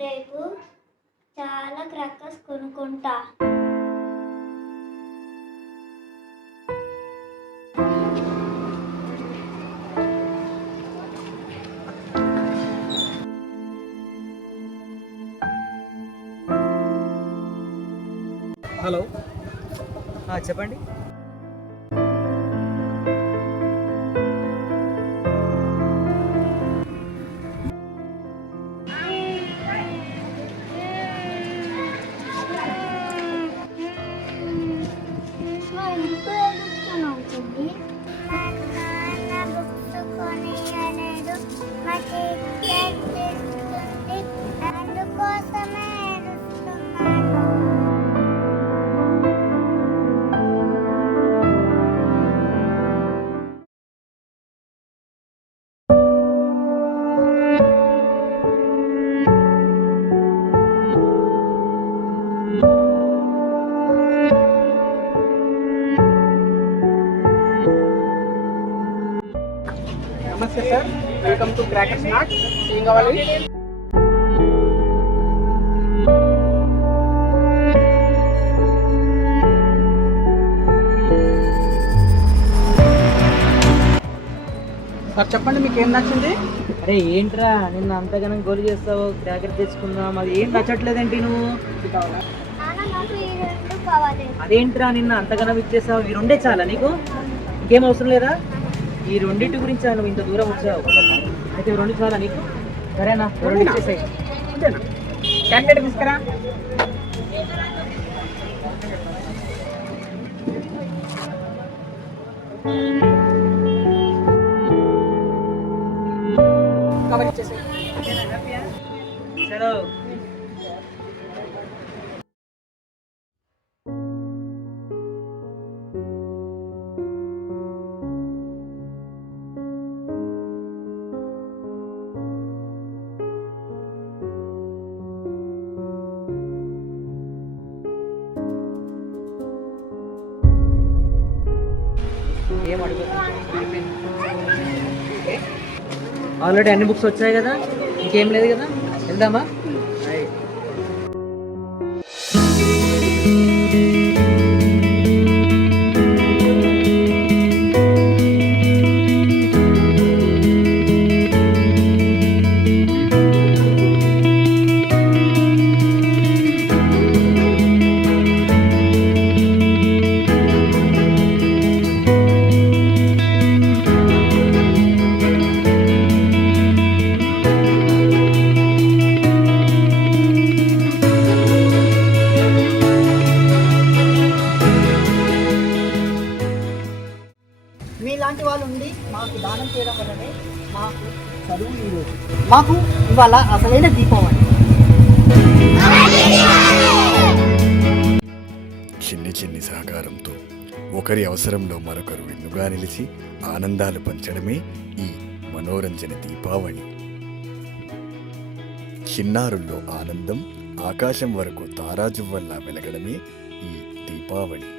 రేపు చాలా crackers కొనుక్కుంటా. Hello, చెప్పండి. నమస్తే sir, welcome to cracker snack. ఏం కావాలి? సార్ చెప్పండి, మీకు ఏం నచ్చింది? అరే ఏంట్రా నిన్న అంతగానం గోలు చేస్తావు, క్రాకర్ తెచ్చుకుందాం, అది ఏం నచ్చట్లేదేంటి నువ్వు? అదేంట్రా నిన్న అంతగానం ఇచ్చేసావు, ఈ రెండే చాలా నీకు, ఇంకేం అవసరం లేదా? ఈ రెండింటి గురించి నువ్వు ఇంత దూరం వచ్చావు, అయితే రెండు చాలా నీకు. సరేనా, రెండు ఇచ్చేసాయి. క్యాన్వేట్ తీసుకురా. కవర్ ఇచ్చేసాయి. చలో. ఏం ఆల్రెడీ అన్ని బుక్స్ వచ్చాయి కదా, ఇంకేం లేదు కదా, వెళ్దామా? మీలాంటి వాళ్ళు ఉండి మాకు దానం చేయడం వల్లనే మాకు చదువు ఈరోజు మాకు ఇవాళ అసలైన దీపావళి. చిన్ని చిన్ని సహకారంతో ఒకరి అవసరంలో మరొకరు వెన్నుగా నిలిచి ఆనందాలు పంచడమే ఈ మనోరంజన దీపావళి. చిన్నారుల్లో ఆనందం ఆకాశం వరకు తారాజువ్వల్లా వెలగడమే ఈ దీపావళి.